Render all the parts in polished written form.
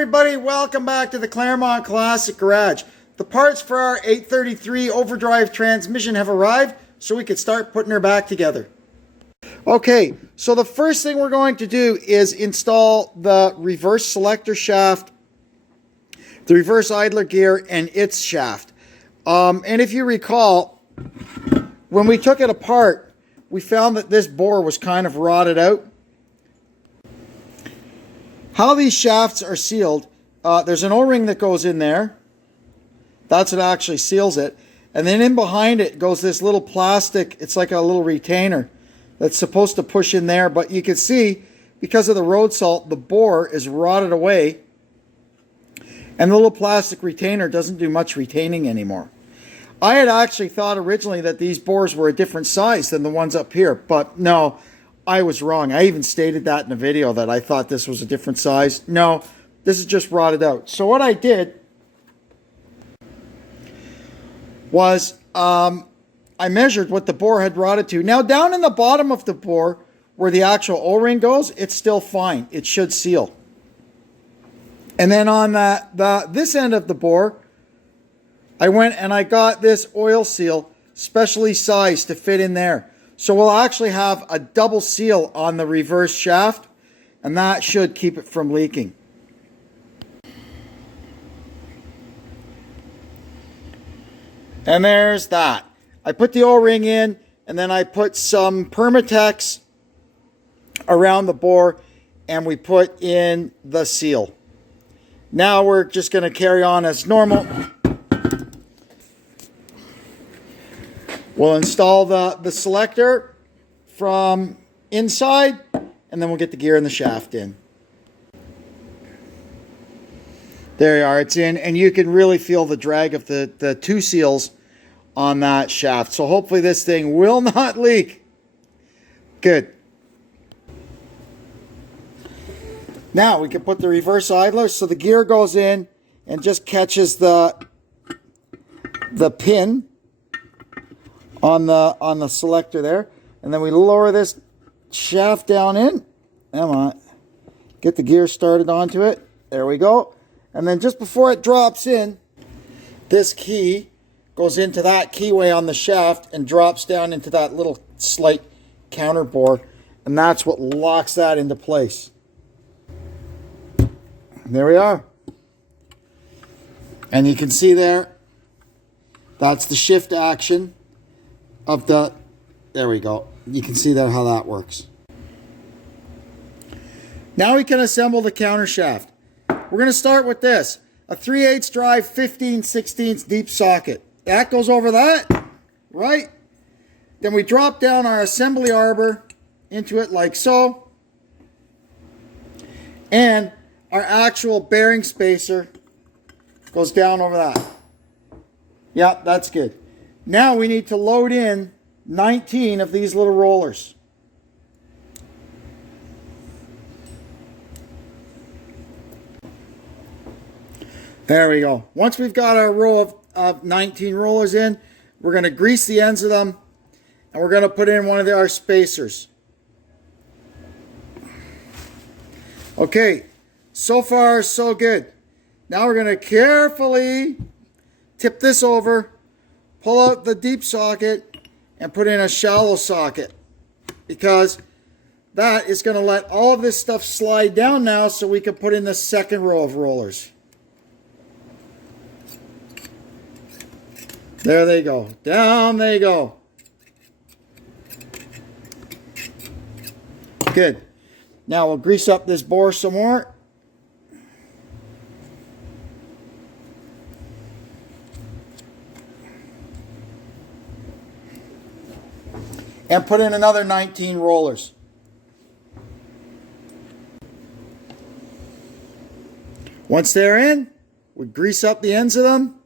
everybody, welcome back to the Claremont Classic Garage. The parts for our 833 overdrive transmission have arrived, so we can start putting her back together. Okay, so the first thing we're going to do is install the reverse selector shaft, the reverse idler gear, and its shaft. And if you recall, when we took it apart, we found that this bore was kind of rotted out. How these shafts are sealed, there's an O-ring that goes in there. That's what actually seals it. And then in behind it goes this little plastic, it's like a little retainer that's supposed to push in there. But you can see, because of the road salt, the bore is rotted away. And the little plastic retainer doesn't do much retaining anymore. I had actually thought originally that these bores were a different size than the ones up here. But no, I was wrong. I even stated that in a video that I thought this was a different size. No, this is just rotted out. So what I did was I measured what the bore had rotted to. Now down in the bottom of the bore where the actual O-ring goes, it's still fine. It should seal. And then on this end of the bore, I went and I got this oil seal specially sized to fit in there. So we'll actually have a double seal on the reverse shaft, and that should keep it from leaking. And there's that. I put the O-ring in, and then I put some Permatex around the bore, and we put in the seal. Now we're just going to carry on as normal. We'll install the selector from inside, and then we'll get the gear and the shaft in. There you are, it's in, and you can really feel the drag of the two seals on that shaft. So hopefully this thing will not leak. Good. Now we can put the reverse idler, so the gear goes in and just catches the pin on the selector there, and then we lower this shaft down in. Come on, get the gear started onto it. There we go. And then just before it drops in, this key goes into that keyway on the shaft and drops down into that little slight counter bore, and that's what locks that into place. There we are. And you can see there, that's the shift action of the, there we go. You can see there how that works. Now we can assemble the counter shaft. We're going to start with this, a 3/8 drive 15/16 deep socket. That goes over that, right? Then we drop down our assembly arbor into it like so. And our actual bearing spacer goes down over that. Yep, that's good. Now we need to load in 19 of these little rollers. There we go. Once we've got our row of 19 rollers in, we're going to grease the ends of them, and we're going to put in one of our spacers. Okay, so far so good. Now we're going to carefully tip this over, pull out the deep socket, and put in a shallow socket, because that is going to let all of this stuff slide down now so we can put in the second row of rollers. There they go. Down they go. Good. Now we'll grease up this bore some more. And put in another 19 rollers. Once they're in, we grease up the ends of them.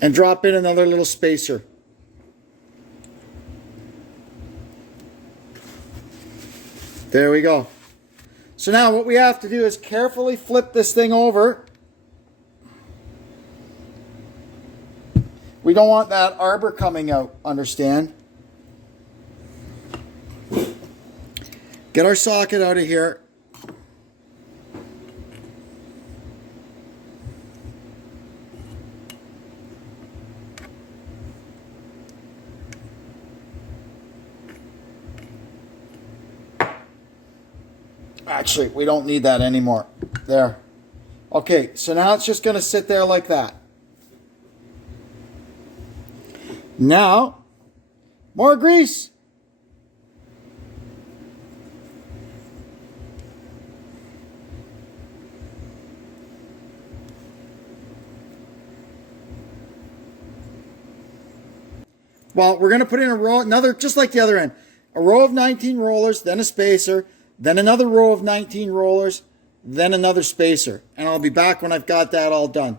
And drop in another little spacer. There we go. So now what we have to do is carefully flip this thing over. We don't want that arbor coming out, understand? Get our socket out of here. Actually, we don't need that anymore. There. Okay, so now it's just going to sit there like that. Now, more grease. Well, we're going to put in a row, another, just like the other end, a row of 19 rollers, then a spacer, then another row of 19 rollers, then another spacer. And I'll be back when I've got that all done.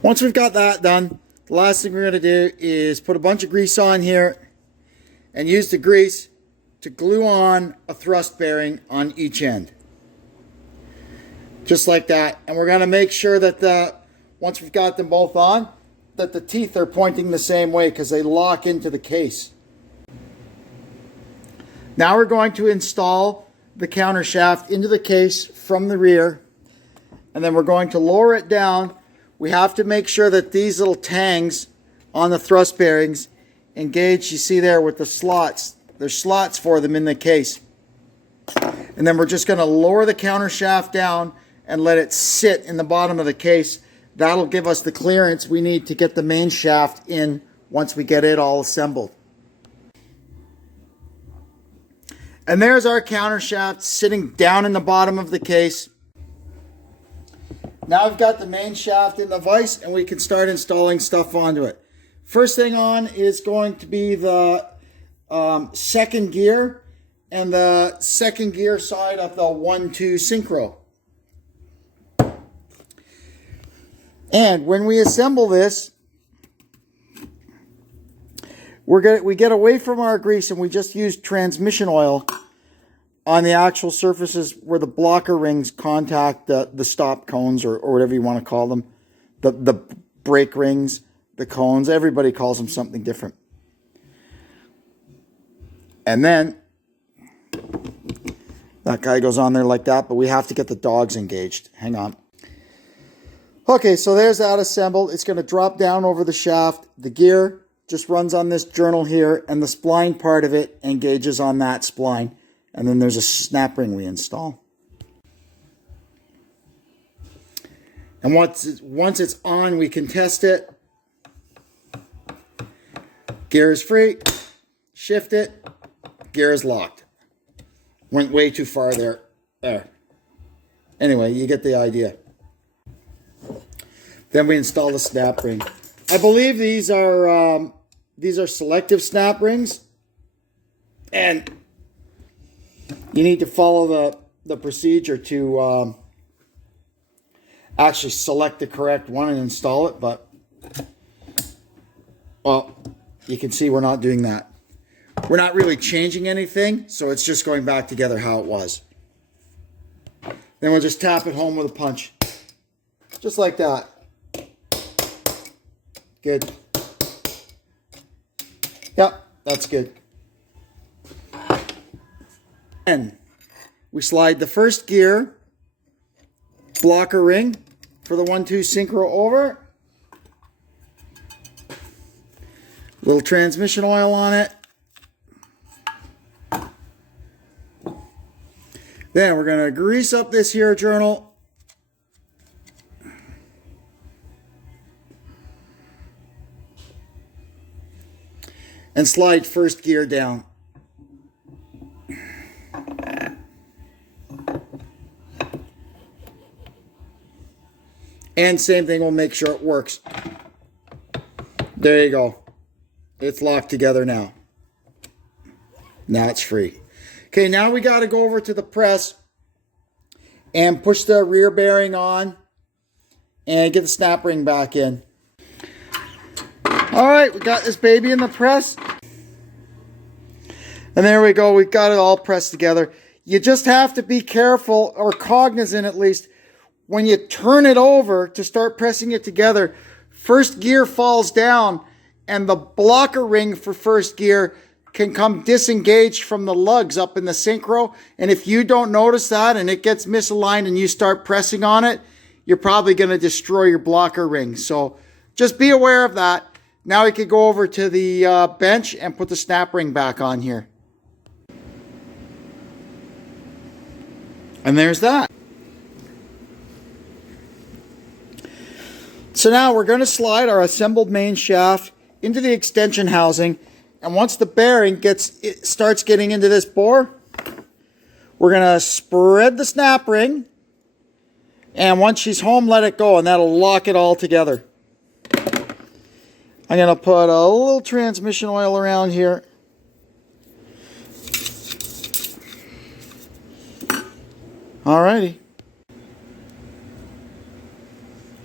Once we've got that done, the last thing we're going to do is put a bunch of grease on here and use the grease to glue on a thrust bearing on each end. Just like that. And we're going to make sure that once we've got them both on, that the teeth are pointing the same way because they lock into the case. Now we're going to install the counter shaft into the case from the rear, and then we're going to lower it down. We have to make sure that these little tangs on the thrust bearings engage, you see there with the slots. There's slots for them in the case. And then we're just going to lower the counter shaft down and let it sit in the bottom of the case. That'll give us the clearance we need to get the main shaft in once we get it all assembled. And there's our counter shaft sitting down in the bottom of the case. Now I've got the main shaft in the vise and we can start installing stuff onto it. First thing on is going to be the second gear and the second gear side of the 1-2 synchro. And when we assemble this, we get away from our grease and we just use transmission oil on the actual surfaces where the blocker rings contact the stop cones or whatever you want to call them. The brake rings, the cones, everybody calls them something different. And then that guy goes on there like that, but we have to get the dogs engaged. Hang on. Okay, so there's that assembled. It's going to drop down over the shaft. The gear just runs on this journal here, and the spline part of it engages on that spline. And then there's a snap ring we install. And once it's on, we can test it. Gear is free. Shift it. Gear is locked. Went way too far there. There. Anyway, you get the idea. Then we install the snap ring. I believe these are selective snap rings, and you need to follow the procedure to actually select the correct one and install it. But well, you can see we're not doing that. We're not really changing anything, so it's just going back together how it was. Then we'll just tap it home with a punch, just like that. Good. Yep, that's good. And we slide the first gear blocker ring for the 1-2 synchro over. Little transmission oil on it. Then we're going to grease up this here journal. And slide first gear down. And same thing, we'll make sure it works. There you go. It's locked together now. Now it's free. Okay, now we got to go over to the press and push the rear bearing on and get the snap ring back in. All right, we got this baby in the press. And there we go. We've got it all pressed together. You just have to be careful, or cognizant at least, when you turn it over to start pressing it together. First gear falls down and the blocker ring for first gear can come disengaged from the lugs up in the synchro. And if you don't notice that and it gets misaligned and you start pressing on it, you're probably going to destroy your blocker ring. So just be aware of that. Now we could go over to the bench and put the snap ring back on here. And there's that. So now we're going to slide our assembled main shaft into the extension housing. And once the bearing starts getting into this bore, we're going to spread the snap ring. And once she's home, let it go, and that'll lock it all together. I'm going to put a little transmission oil around here. Alrighty.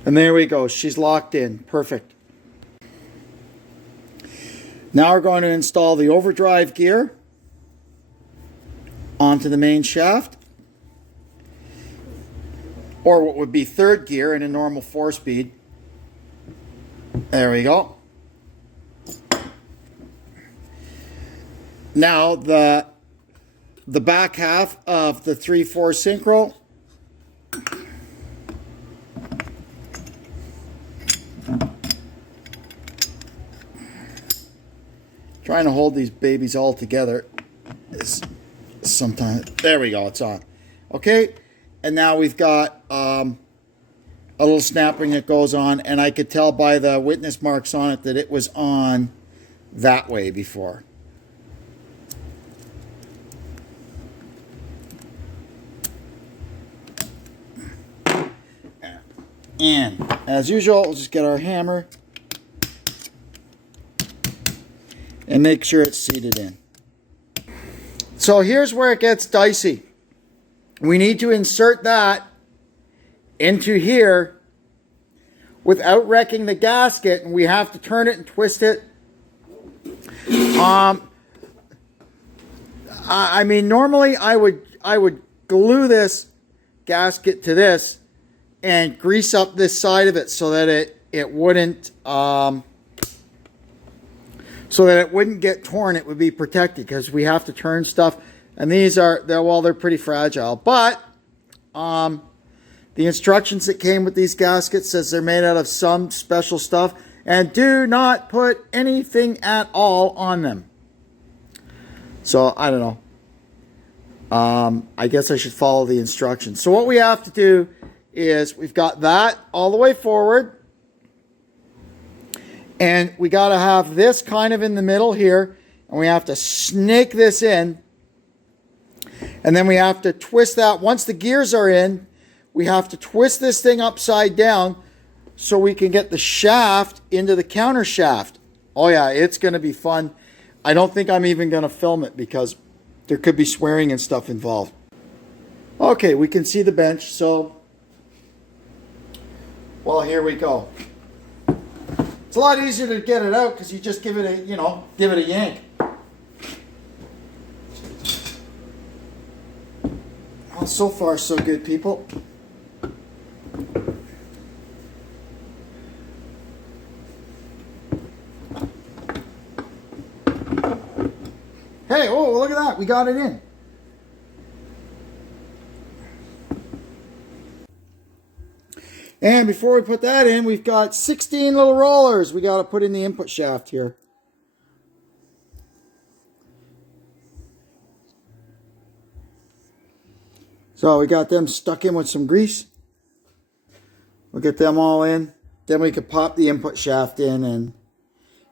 And there we go. She's locked in. Perfect. Now we're going to install the overdrive gear onto the main shaft, or what would be third gear in a normal 4-speed. There we go. Now the back half of the 3/4 synchro trying to hold these babies all together is sometimes. There we go, it's on. Okay, and now we've got a little snap ring that goes on, and I could tell by the witness marks on it that it was on that way before. And as usual, we'll just get our hammer and make sure it's seated in. So here's where it gets dicey. We need to insert that into here without wrecking the gasket, and we have to turn it and twist it. I mean, normally I would glue this gasket to this and grease up this side of it so that it wouldn't get torn. It would be protected, because we have to turn stuff, and they're pretty fragile. But the instructions that came with these gaskets says they're made out of some special stuff, and do not put anything at all on them. So I don't know. I guess I should follow the instructions. So what we have to do is we've got that all the way forward, and we got to have this kind of in the middle here, and we have to snake this in, and then we have to twist that. Once the gears are in, we have to twist this thing upside down so we can get the shaft into the counter shaft. Oh yeah, it's going to be fun. I don't think I'm even going to film it because there could be swearing and stuff involved. Okay, we can see the bench, so well, here we go. It's a lot easier to get it out because you just give it a yank. Well, so far so good, people. Hey, oh, look at that. We got it in. And before we put that in, we've got 16 little rollers we got to put in the input shaft here. So we got them stuck in with some grease. We'll get them all in. Then we could pop the input shaft in, and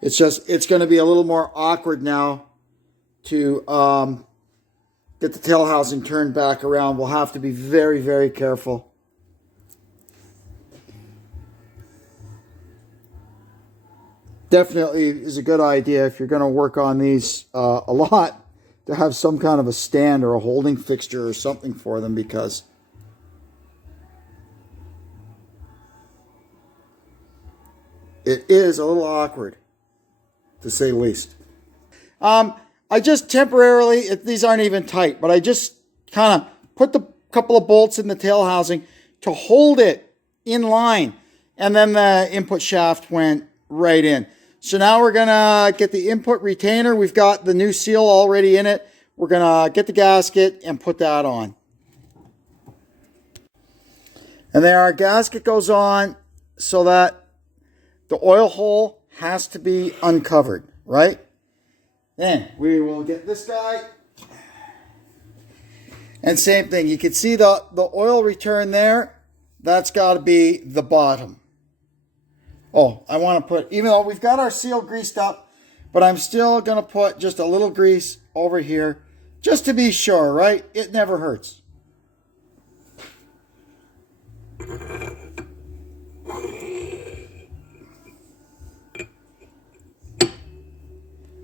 it's going to be a little more awkward now to get the tail housing turned back around. We'll have to be very, very careful. Definitely is a good idea if you're going to work on these a lot to have some kind of a stand or a holding fixture or something for them, because it is a little awkward, to say the least. I just temporarily, these aren't even tight, but I just kind of put the couple of bolts in the tail housing to hold it in line, and then the input shaft went right in. So now we're gonna get the input retainer. We've got the new seal already in it. We're gonna get the gasket and put that on. And there our gasket goes on so that the oil hole has to be uncovered, right? Then we will get this guy. And same thing, you can see the oil return there. That's got to be the bottom. Oh, I want to put, even though we've got our seal greased up, but I'm still going to put just a little grease over here just to be sure, right? It never hurts.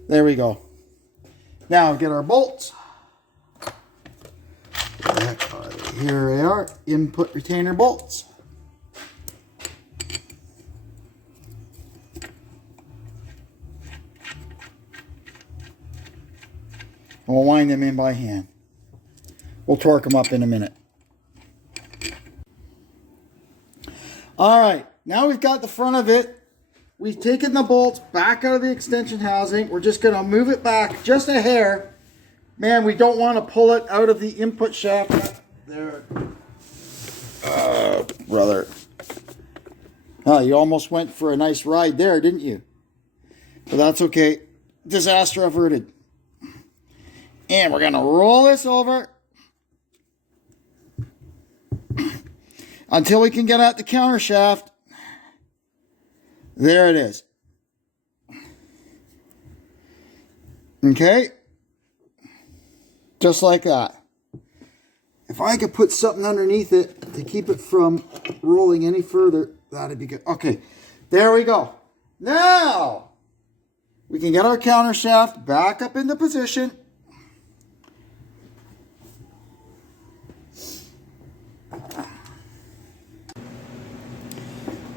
There we go. Now get our bolts. Here they are, input retainer bolts. We'll wind them in by hand. We'll torque them up in a minute. All right, now we've got the front of it. We've taken the bolts back out of the extension housing. We're just going to move it back just a hair. Man, we don't want to pull it out of the input shaft. There. Brother. Oh, you almost went for a nice ride there, didn't you? But that's okay. Disaster averted. And we're going to roll this over until we can get at the counter shaft. There it is. Okay. Just like that. If I could put something underneath it to keep it from rolling any further, that'd be good. Okay, there we go. Now, we can get our counter shaft back up into position.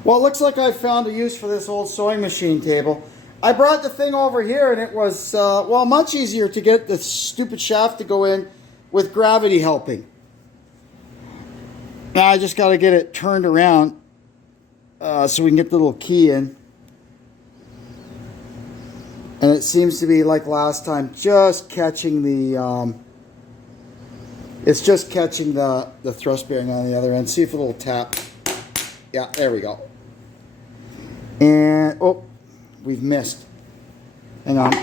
Well, it looks like I found a use for this old sewing machine table. I brought the thing over here and it was, well, much easier to get the stupid shaft to go in with gravity helping. Now I just got to get it turned around so we can get the little key in. And it seems to be like last time, just catching the, it's just catching the thrust bearing on the other end. See if it'll tap. Yeah, there we go. And, oh, we've missed. Hang on.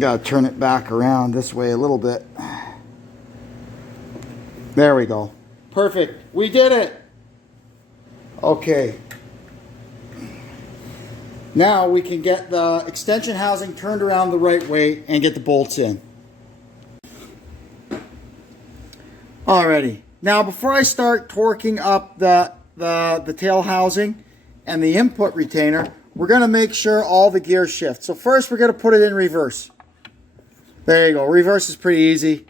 Got to turn it back around this way a little bit. There we go. Perfect. We did it. Okay. Now we can get the extension housing turned around the right way and get the bolts in. Alrighty. Now before I start torquing up the tail housing and the input retainer, we're going to make sure all the gears shift. So first we're going to put it in reverse. There you go. Reverse is pretty easy.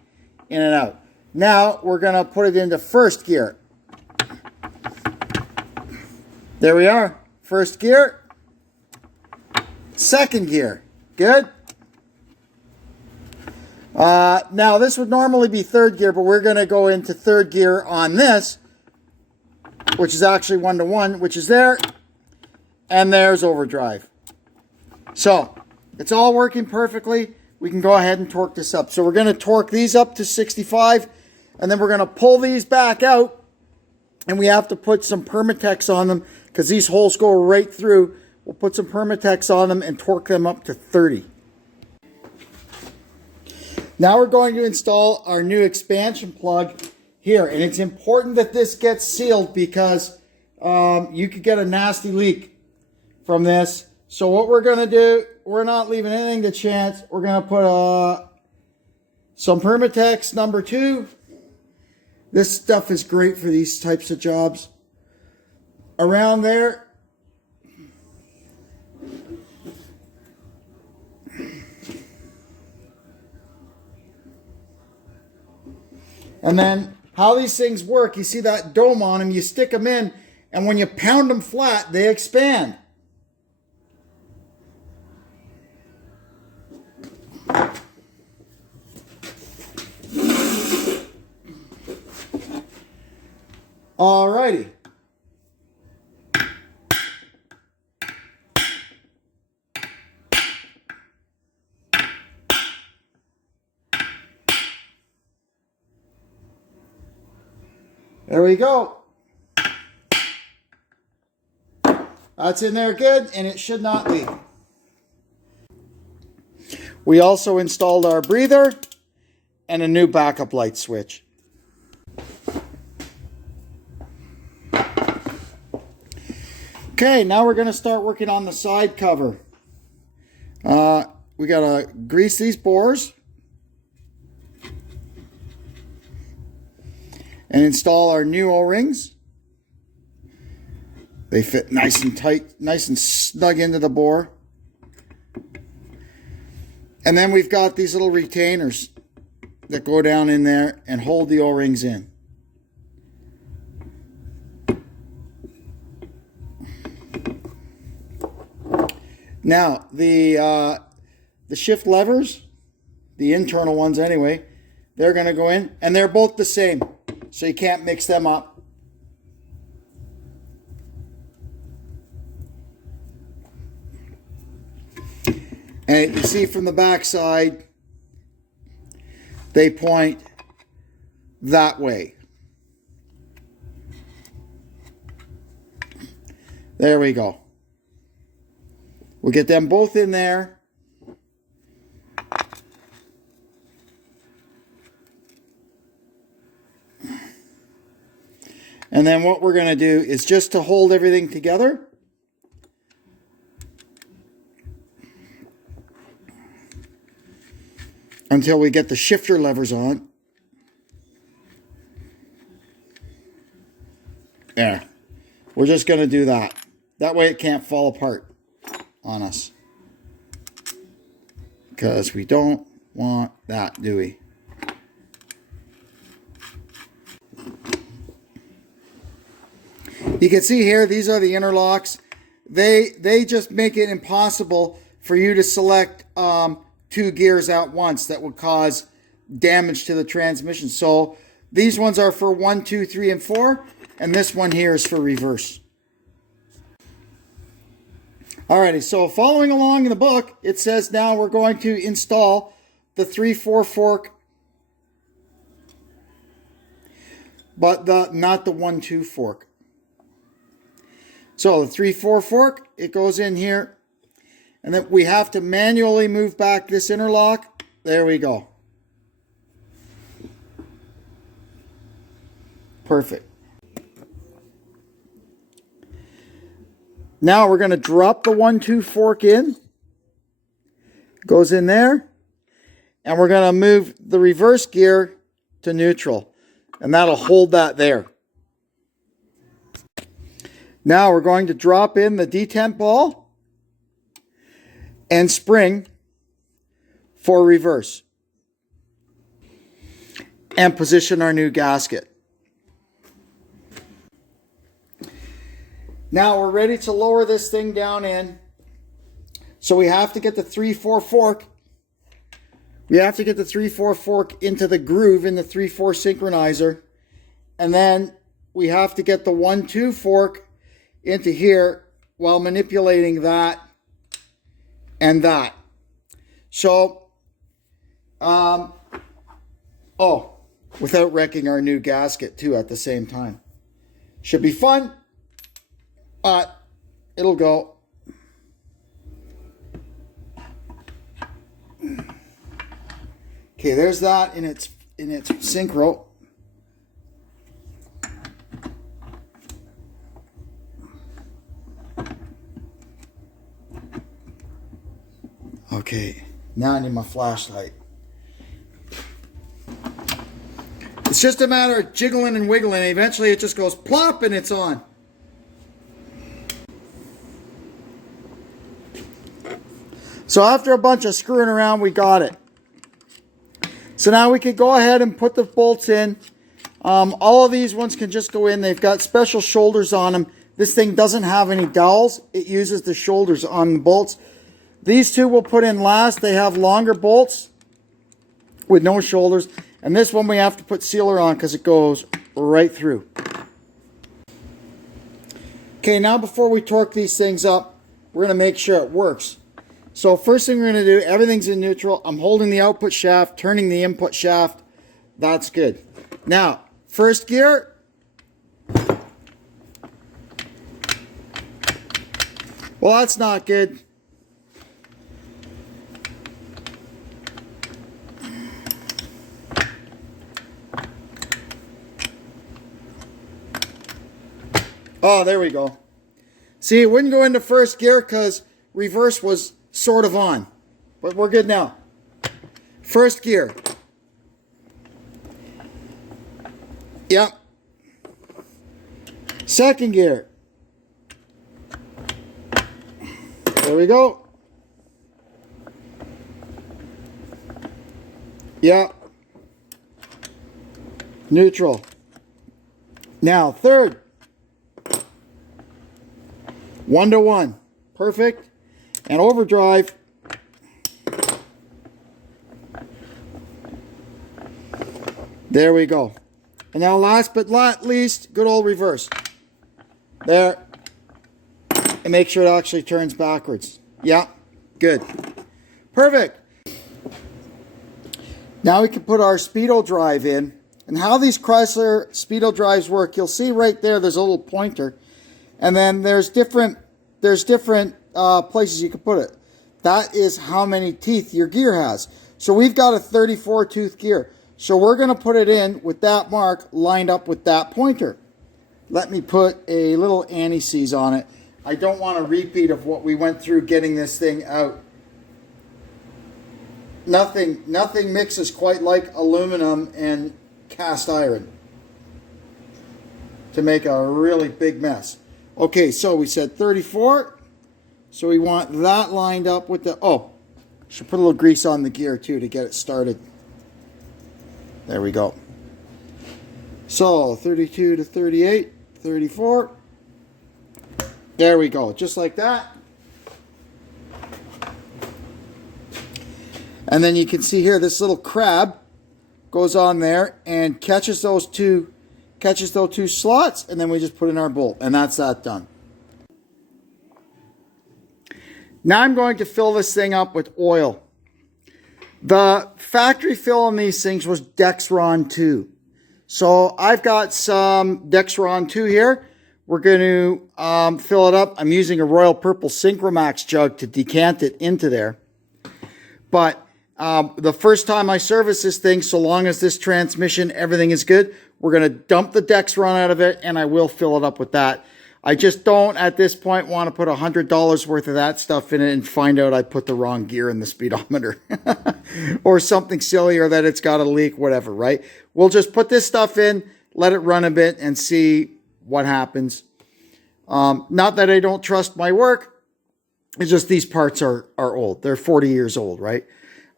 In and out. Now we're going to put it into first gear. There we are. First gear. Second gear. Good. Now this would normally be third gear, but we're going to go into third gear on this, which is actually 1-to-1, which is there. And there's overdrive. So it's all working perfectly. We can go ahead and torque this up. So we're going to torque these up to 65, and then we're going to pull these back out, and we have to put some Permatex on them because these holes go right through. We'll put some Permatex on them and torque them up to 30. Now we're going to install our new expansion plug here, and it's important that this gets sealed because you could get a nasty leak from this. So what we're going to do, we're not leaving anything to chance. We're going to put some Permatex number 2. This stuff is great for these types of jobs. Around there. And then how these things work, you see that dome on them, you stick them in, and when you pound them flat, they expand. Alrighty. There we go. That's in there good, and it should not leak. We also installed our breather and a new backup light switch. Okay, now we're going to start working on the side cover. We got to grease these bores and install our new O-rings. They fit nice and tight, nice and snug into the bore. And then we've got these little retainers that go down in there and hold the O-rings in. Now, the shift levers, the internal ones anyway, they're going to go in, and they're both the same, so you can't mix them up. And you see from the back side, they point that way. There we go. We'll get them both in there. And then what we're going to do is just to hold everything together, until we get the shifter levers on. There. We're just going to do that. That way it can't fall apart on us. Because we don't want that, do we? You can see here, these are the interlocks. They just make it impossible for you to select two gears at once. That would cause damage to the transmission. So these ones are for 1, 2, 3, and 4, and this one here is for reverse. Alrighty, so following along in the book, it says now we're going to install the 3/4 fork, but not the 1/2 fork. So the 3/4 fork, it goes in here. And then we have to manually move back this interlock. There we go. Perfect. Now we're going to drop the 1/2 fork in. Goes in there. And we're going to move the reverse gear to neutral. And that'll hold that there. Now we're going to drop in the detent ball and spring for reverse, and position our new gasket. Now we're ready to lower this thing down in. So we have to get the 3/4 fork. We have to get the 3/4 fork into the groove in the 3/4 synchronizer. And then we have to get the 1/2 fork into here while manipulating that and that. So, without wrecking our new gasket too at the same time. Should be fun, but it'll go. Okay, there's that in its synchro. Okay, now I need my flashlight. It's just a matter of jiggling and wiggling. Eventually it just goes plop and it's on. So after a bunch of screwing around, we got it. So now we can go ahead and put the bolts in. All of these ones can just go in. They've got special shoulders on them. This thing doesn't have any dowels. It uses the shoulders on the bolts. These two we'll put in last. They have longer bolts with no shoulders. And this one we have to put sealer on because it goes right through. Okay, now before we torque these things up, we're going to make sure it works. So first thing we're going to do, everything's in neutral. I'm holding the output shaft, turning the input shaft. That's good. Now, first gear, Well, that's not good. Oh, there we go. See, it wouldn't go into first gear because reverse was sort of on. But we're good now. First gear. Yep. Second gear. There we go. Yep. Neutral. Now, third. 1 to 1. Perfect. And overdrive. There we go. And now last but not least, good old reverse. There. And make sure it actually turns backwards. Yeah. Good. Perfect. Now we can put our Speedo drive in. And how these Chrysler Speedo drives work, you'll see right there, there's a little pointer. And then there's different places you can put it. That is how many teeth your gear has. So we've got a 34 tooth gear. So we're going to put it in with that mark lined up with that pointer. Let me put a little anti-seize on it. I don't want a repeat of what we went through getting this thing out. Nothing mixes quite like aluminum and cast iron to make a really big mess. Okay, so we said 34. So we want that lined up with the... Oh, should put a little grease on the gear too to get it started. There we go. So 32 to 38, 34. There we go, just like that. And then you can see here this little crab goes on there and catches those two slots, and then we just put in our bolt, and that's that done. Now I'm going to fill this thing up with oil. The factory fill on these things was Dexron 2. So I've got some Dexron 2 here. We're going to fill it up. I'm using a Royal Purple Synchromax jug to decant it into there. But the first time I service this thing, so long as this transmission, everything is good, we're going to dump the Dexron out of it, and I will fill it up with that. I just don't, at this point, want to put $100 worth of that stuff in it and find out I put the wrong gear in the speedometer. Or something silly, or that it's got a leak, whatever, right? We'll just put this stuff in, let it run a bit, and see what happens. Not that I don't trust my work. It's just these parts are old. They're 40 years old, right?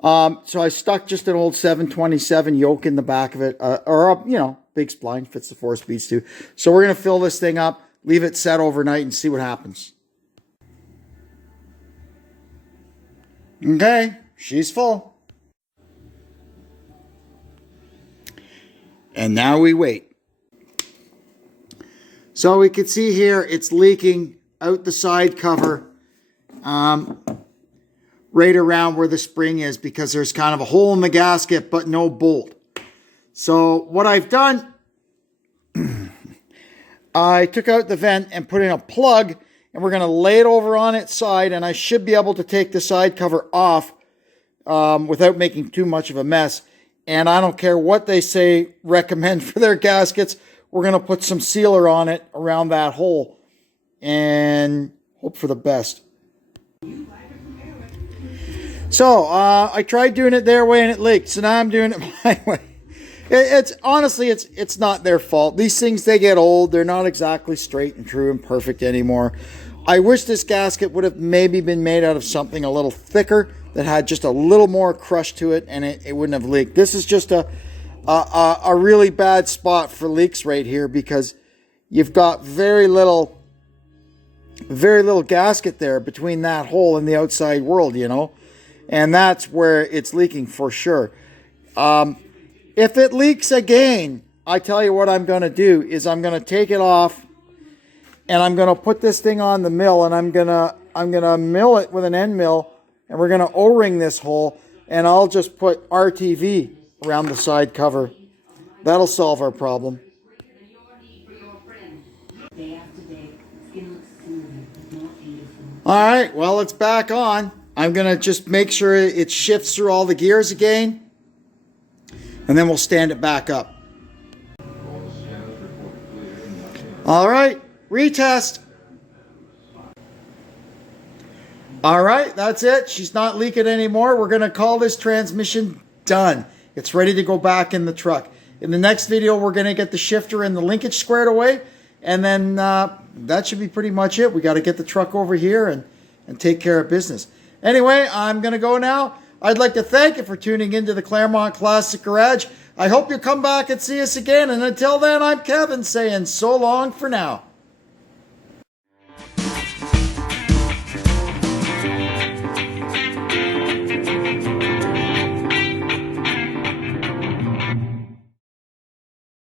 So I stuck just an old 727 yoke in the back of it, or a, big spline, fits the 4 speeds too. So we're going to fill this thing up, leave it set overnight, and see what happens. Okay, she's full. And now we wait. So we can see here it's leaking out the side cover right around where the spring is, because there's kind of a hole in the gasket but no bolt. So what I've done, I took out the vent and put in a plug, and we're going to lay it over on its side, and I should be able to take the side cover off without making too much of a mess. And I don't care what they say recommend for their gaskets. We're going to put some sealer on it around that hole and hope for the best. So I tried doing it their way and it leaked. So now I'm doing it my way. It's honestly, it's not their fault. These things, they get old. They're not exactly straight and true and perfect anymore. I wish this gasket would have maybe been made out of something a little thicker that had just a little more crush to it, and it wouldn't have leaked. This is just a really bad spot for leaks right here, because you've got very little gasket there between that hole and the outside world, and that's where it's leaking for sure. If it leaks again, I tell you what I'm going to do is I'm going to take it off, and I'm going to put this thing on the mill, and I'm going to mill it with an end mill, and we're going to O-ring this hole, and I'll just put RTV around the side cover. That'll solve our problem. All right, well, it's back on. I'm going to just make sure it shifts through all the gears again, and then we'll stand it back up. All right, retest. All right, that's it. She's not leaking anymore. We're going to call this transmission done. It's ready to go back in the truck. In the next video, we're going to get the shifter and the linkage squared away, and then that should be pretty much it. We got to get the truck over here and take care of business. Anyway, I'm going to go now. I'd like to thank you for tuning into the Claremont Classic Garage. I hope you come back and see us again. And until then, I'm Kevin saying so long for now.